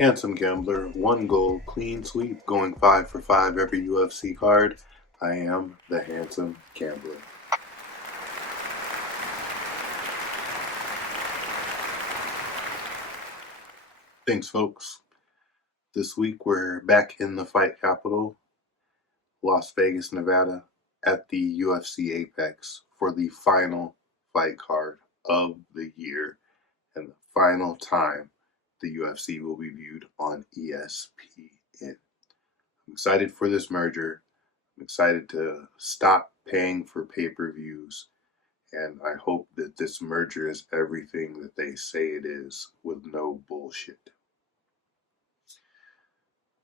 Handsum Gambler, one goal, clean sweep, going 5 for 5 every UFC card. I am the Handsome Gambler. Thanks, folks. This week we're back in the fight capital, Las Vegas, Nevada, at the UFC Apex for the final fight card of the year and the final time the UFC will be viewed on ESPN. I'm excited for this merger. I'm excited to stop paying for pay-per-views, and I hope that this merger is everything that they say it is with no bullshit.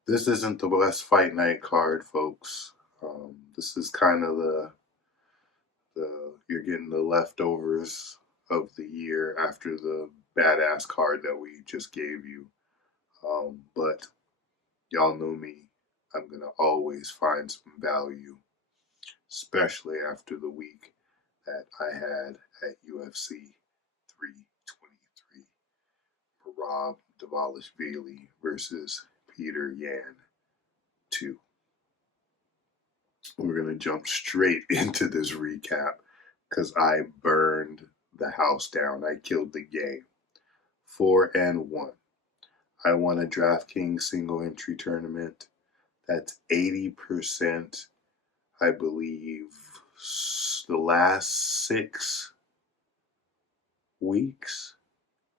This isn't the best fight night card, folks. This is kind of the you're getting the leftovers of the year after the badass card that we just gave you. But y'all know me. I'm gonna always find some value, especially after the week that I had at UFC 323. Rob Bailey versus Peter Yan 2. We're going to jump straight into this recap because I burned the house down. I killed the game. 4-1. I won a DraftKings single entry tournament. That's 80%, I believe, the last 6 weeks.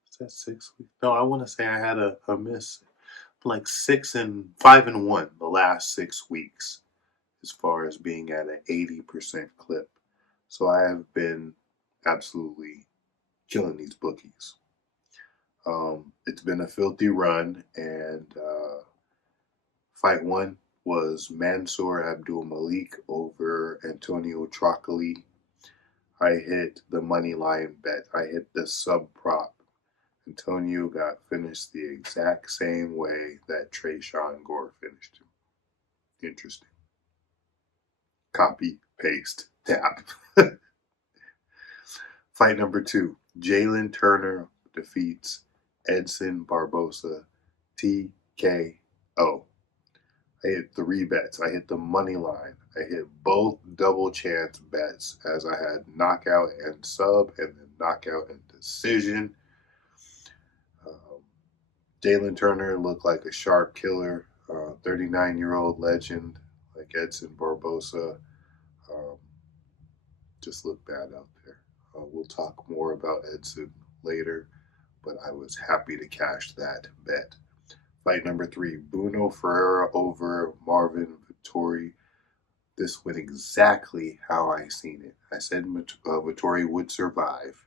Is that 6 weeks? No, I want to say I had a miss like 5-1 the last 6 weeks as far as being at an 80% clip. So I have been absolutely killing these bookies. It's been a filthy run, and fight one was Mansour Abdul Malik over Antonio Trocoli. I hit the money line bet. I hit the sub prop. Antonio got finished the exact same way that Tresean Gore finished him. Interesting. Copy, paste, tap. Fight number 2. Jalen Turner defeats Edson Barbosa TKO. I hit 3 bets. I hit the money line. I hit both double chance bets as I had knockout and sub and then knockout and decision. Jalen Turner looked like a sharp killer, 39-year-old legend like Edson Barbosa. Um, just looked bad out there. We'll talk more about Edson later, but I was happy to cash that bet. Fight number 3, Bruno Ferreira over Marvin Vettori. This went exactly how I seen it. I said Vettori would survive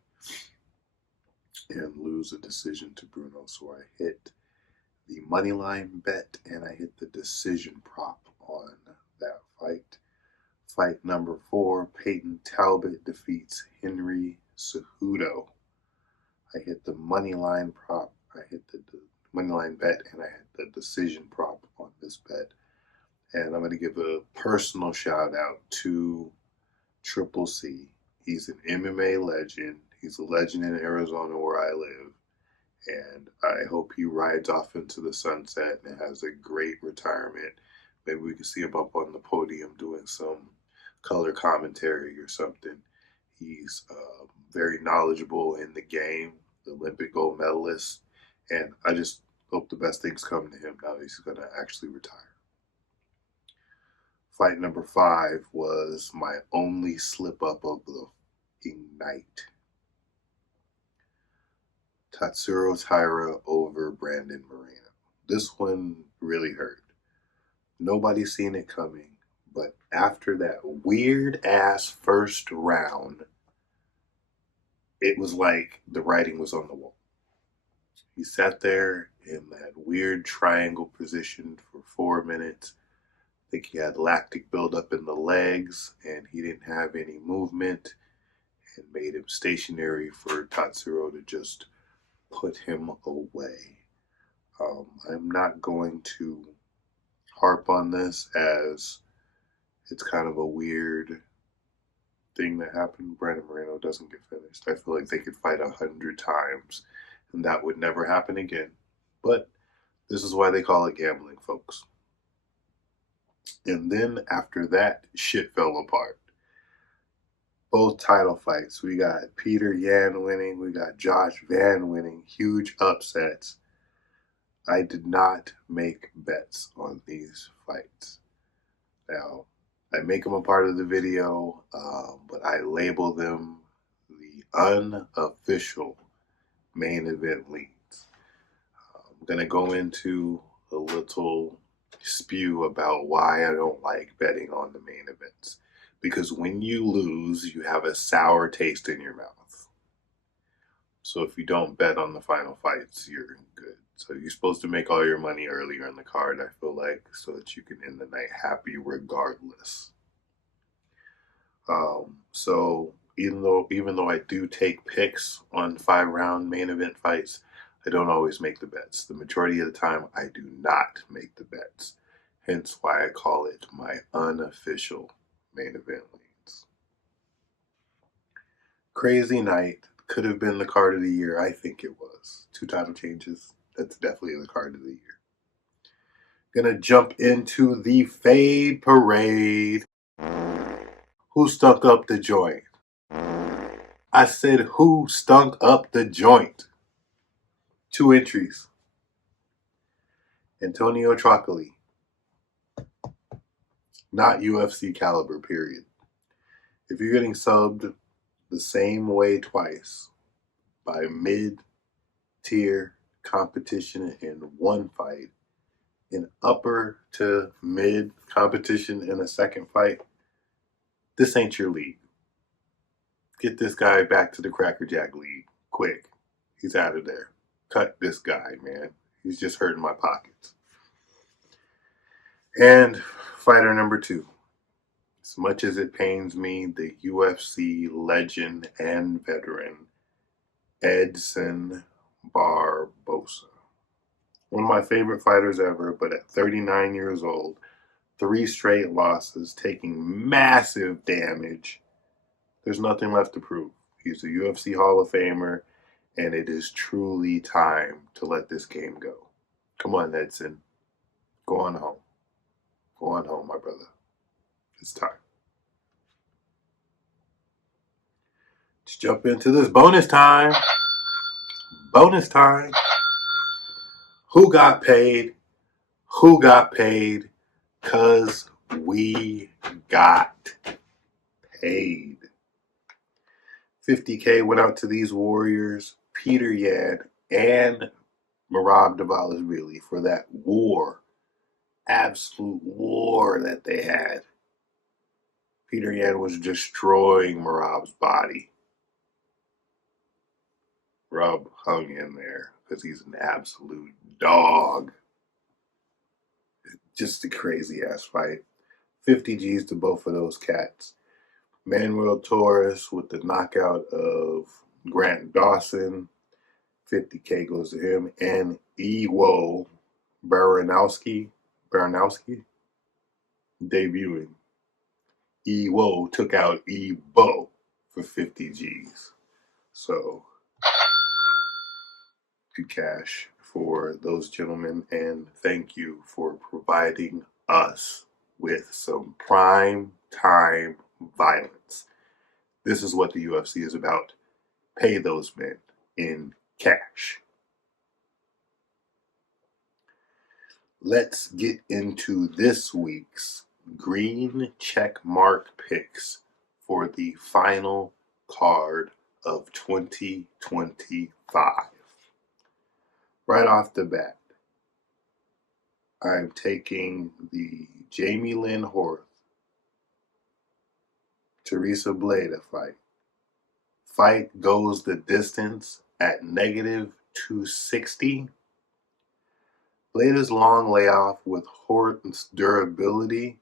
and lose a decision to Bruno, so I hit the money line bet and I hit the decision prop on that fight. Fight number 4, Peyton Talbot defeats Henry Cejudo. I hit the money line prop, I hit the money line bet, and I hit the decision prop on this bet. And I'm going to give a personal shout out to Triple C. He's an MMA legend. He's a legend in Arizona where I live. And I hope he rides off into the sunset and has a great retirement. Maybe we can see him up on the podium doing some color commentary or something. He's very knowledgeable in the game, the Olympic gold medalist, and I just hope the best things come to him now that he's going to actually retire. Fight number 5 was my only slip up of the night. Tatsuro Taira over Brandon Moreno. This one really hurt. Nobody seen it coming, but after that weird ass first round, it was like the writing was on the wall. He sat there in that weird triangle position for 4 minutes. I think he had lactic buildup in the legs and he didn't have any movement and made him stationary for Tatsuro to just put him away. I'm not going to harp on this as it's kind of a weird thing that happened. Brandon Moreno doesn't get finished. I feel like they could fight 100 times and that would never happen again. But This is why they call it gambling, folks. And then after that, shit fell apart. Both title fights. We got Peter Yan winning. We got Josh Van winning. Huge upsets. I did not make bets on these fights. Now, I make them a part of the video, but I label them the unofficial main event leads. I'm going to go into a little spew about why I don't like betting on the main events. Because when you lose, you have a sour taste in your mouth. So if you don't bet on the final fights, you're good. So you're supposed to make all your money earlier in the card, I feel like, so that you can end the night happy regardless. So even though I do take picks on 5-round main event fights, I don't always make the bets. The majority of the time, I do not make the bets. Hence why I call it my unofficial main event leads. Crazy night. Could have been the card of the year. I think it was. 2 title changes. That's definitely the card of the year. Gonna jump into the fade parade. Who stunk up the joint? I said, who stunk up the joint? 2 entries. Antonio Trocoli. Not UFC caliber, period. If you're getting subbed the same way twice by mid-tier competition in one fight, in upper to mid competition in a second fight, this ain't your league. Get this guy back to the Cracker Jack League quick. He's out of there. Cut this guy, man. He's just hurting my pockets. And fighter number 2. As much as it pains me, the UFC legend and veteran, Edson Barbosa. One of my favorite fighters ever, but at 39 years old, 3 straight losses, taking massive damage. There's nothing left to prove. He's a UFC Hall of Famer, and it is truly time to let this game go. Come on, Edson. Go on home. Go on home, my brother. It's time. Let's jump into this bonus time. Bonus time. Who got paid? Who got paid? 'Cause we got paid. 50K went out to these warriors, Peter Yan and Merab Dvalishvili, for that war, absolute war that they had. Peter Yan was destroying Merab's body. Merab hung in there because he's an absolute dog. Just a crazy ass fight. 50 G's to both of those cats. Manuel Torres with the knockout of Grant Dawson. 50K goes to him. And Iwo Baranowski debuting. Iwo took out Ebo for 50 G's. So, good cash for those gentlemen, and thank you for providing us with some prime time violence. This is what the UFC is about. Pay those men in cash. Let's get into this week's green check mark picks for the final card of 2025. Right off the bat, I'm taking the Jamie Lynn Horth, Teresa Bleda fight. Fight goes the distance at -260. Bleda's long layoff with Horton's durability.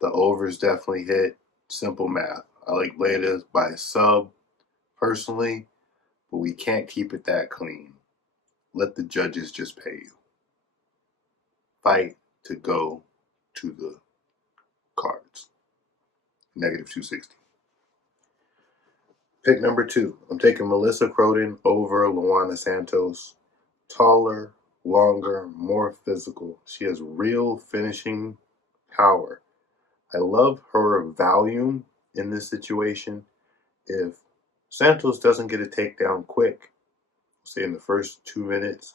The overs definitely hit. Simple math. I like Bleda by sub personally, but we can't keep it that clean. Let the judges just pay you. Fight to go to the cards. -260. Pick number 2. I'm taking Melissa Croden over Luana Santos. Taller, longer, more physical. She has real finishing power. I love her volume in this situation. If Santos doesn't get a takedown quick, say in the first 2 minutes,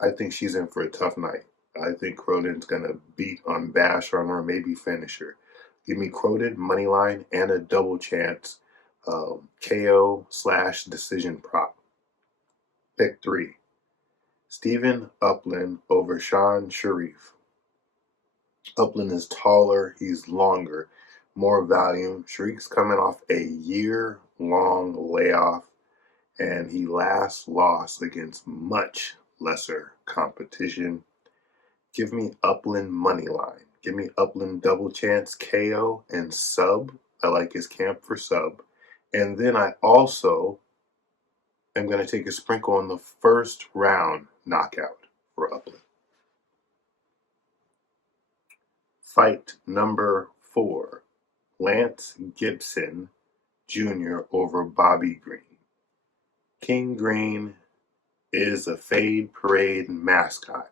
I think she's in for a tough night. I think Cronin's going to beat on Bash on her, maybe finish her. Give me Cronin, money line, and a double chance KO/decision prop. Pick 3. Stephen Upland over Sean Sharif. Upland is taller, he's longer, more volume. Sharif's coming off a year-long layoff, and he last lost against much lesser competition. Give me Upland money line. Give me Upland double chance KO and sub. I like his camp for sub. And then I also am going to take a sprinkle on the first round knockout for Upland. Fight number 4. Lance Gibson Jr. over Bobby Green. King Green is a Fade Parade mascot.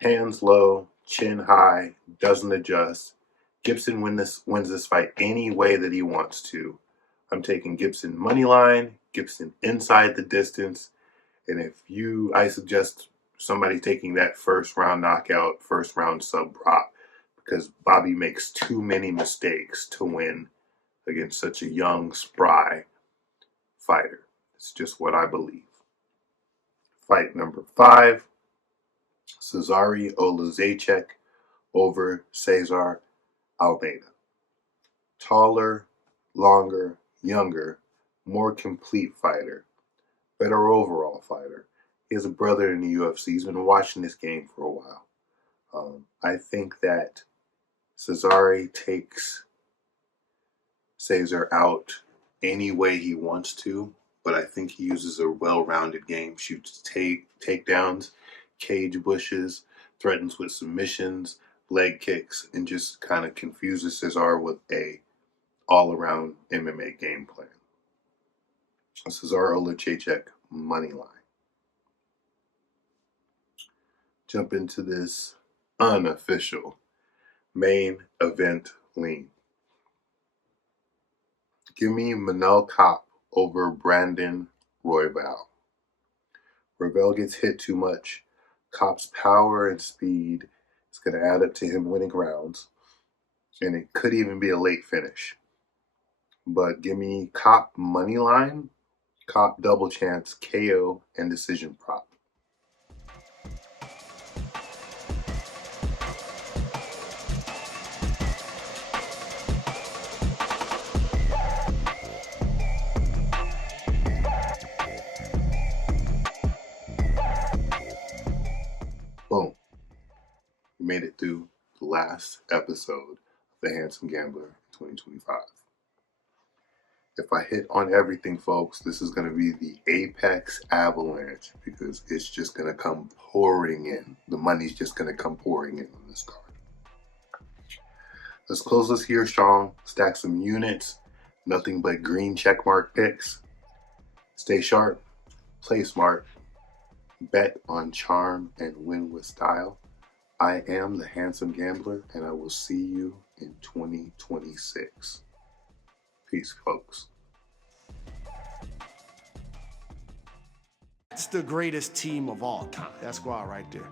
Hands low, chin high, doesn't adjust. Gibson wins this fight any way that he wants to. I'm taking Gibson money line, Gibson inside the distance, and I suggest somebody taking that first round knockout, first round sub prop, because Bobby makes too many mistakes to win against such a young, spry fighter. It's just what I believe. Fight number 5. Cesare Olazejczyk over Cesar Almeida. Taller, longer, younger, more complete fighter, better overall fighter. He has a brother in the UFC. He's been watching this game for a while. I think that Cesare takes Cesar out any way he wants to, but I think he uses a well-rounded game, shoots takedowns, cage bushes, threatens with submissions, leg kicks, and just kind of confuses Cesar with a all-around MMA game plan. Cesar Olajejczyk money line. Jump into this unofficial main event lean. Give me Manel Kape over Brandon Royval. Royval gets hit too much. Kape's power and speed is going to add up to him winning rounds, and it could even be a late finish. But give me Kape money line, Kape double chance, KO, and decision prop. Boom. We made it through the last episode of the Handsum Gambler 2025. If I hit on everything, folks, this is going to be the apex avalanche because it's just going to come pouring in. The money's just going to come pouring in on this card. Let's close this here strong, stack some units, nothing but green checkmark picks. Stay sharp, play smart, bet on charm, and win with style. I am the Handsum Gambler, and I will see you in 2026. Peace, folks. It's the greatest team of all time. That squad right there.